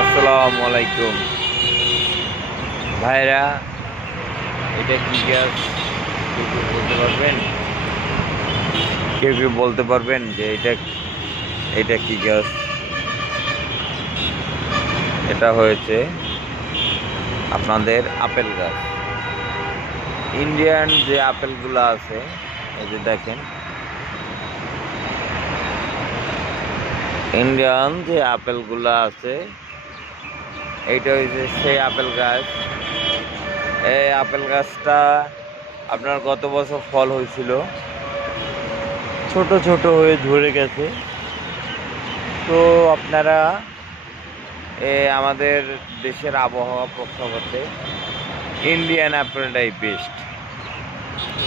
আসসালামু আলাইকুম ভাইরা, এটা কি গাছ? কেউ কেউ বলতে পারবেন? কেউ কেউ বলতে পারবেন যে এটা কি গাছ? এটা হয়েছে আপনাদের আপেল গাছ। ইন্ডিয়ান যে আপেলগুলো আছে, এই যে দেখেন, ইন্ডিয়ান যে আপেলগুলো আছে, এইটা হয়েছে সেই আপেল গাছ। এই আপেল গাছটা আপনার গত বছর ফল হয়েছিল, ছোট ছোট হয়ে ঝরে গেছে। তো আপনারা আমাদের দেশের আবহাওয়া প্রেক্ষাপটে ইন্ডিয়ান আপেলটাই বেস্ট।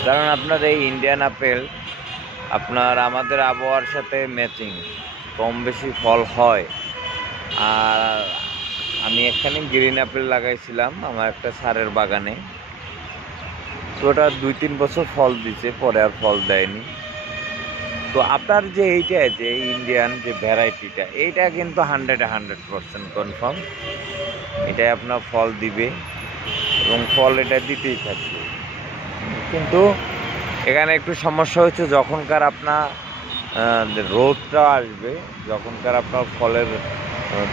কারণ আপনার এই ইন্ডিয়ান আপেল আপনার আমাদের আবহাওয়ার সাথে ম্যাচিং, কম বেশি ফল হয়। আর আমি এখানে গ্রিন আপেল লাগাইছিলাম আমার একটা সারের বাগানে। তো ওটা 2-3 বছর ফল দিছে, পরে আর ফল দেয়নি। তো আপনার যে এইটা যে ইন্ডিয়ান যে ভ্যারাইটিটা, এইটা কিন্তু 100% কনফার্ম এটাই আপনার ফল দিবে এবং ফল এটা দিতেই থাকবে। কিন্তু এখানে একটু সমস্যা হচ্ছে, যখনকার আপনার রোদটা আসবে, যখনকার আপনার ফলের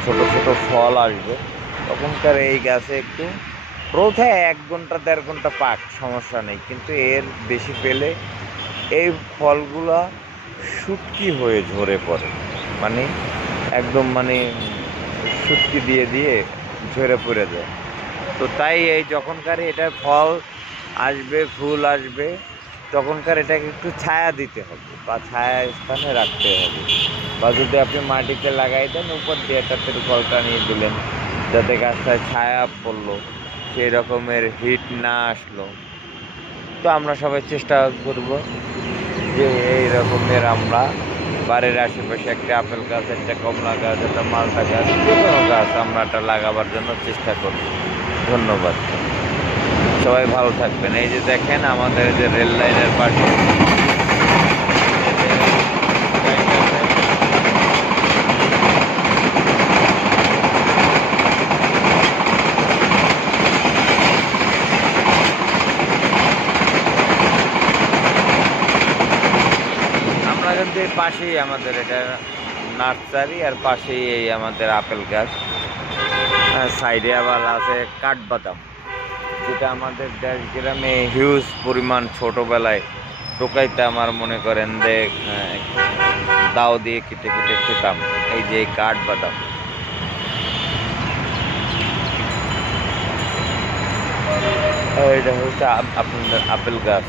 ছোট ছোট ফল আসবে, তখনকার এই গাছে একটু রোদে 1 ঘন্টা 1.5 ঘন্টা পাক, সমস্যা নেই। কিন্তু এর বেশি পেলে এই ফলগুলা শুটকি হয়ে ঝরে পড়ে, মানে একদম মানে শুটকি দিয়ে দিয়ে ঝরে পড়ে যায়। তো তাই এই যখনকার এটা ফল আসবে, ফুল আসবে, তখনকার এটাকে একটু ছায়া দিতে হবে বা ছায়া স্থানে রাখতে হবে। বা যদি আপনি মাটিতে লাগাই দেন, উপর দিয়ে একটা ফলটা নিয়ে দিলেন, যাতে গাছটায় ছায়া পড়লো, সেই রকমের হিট না আসলো। তো আমরা সবাই চেষ্টা করব যে এই রকমের আমরা বাড়ির আশেপাশে একটা আপেল গাছ, একটা কমলা গাছ, একটা মালটা গাছ, যে কোনো গাছ আমরা একটা লাগাবার জন্য চেষ্টা করব। ধন্যবাদ, সবাই ভালো থাকবেন। এই যে দেখেন আমাদের যে রেল লাইনের পাশে আমরা কিন্তু এর পাশেই আমাদের এটা নার্সারি, আর পাশেই এই আমাদের আপেল গাছ। সাইডে আবার আছে কাঠবাদাম, যেটা আমাদের দেশ গ্রামে হিউজ পরিমাণ ছোটোবেলায় টোকাইতে আমার মনে করেন যে দাও দিয়ে কেটে কেটে খেতাম। এই যে কাঠবাদাম, এটা হচ্ছে আপনাদের আপেল গাছ।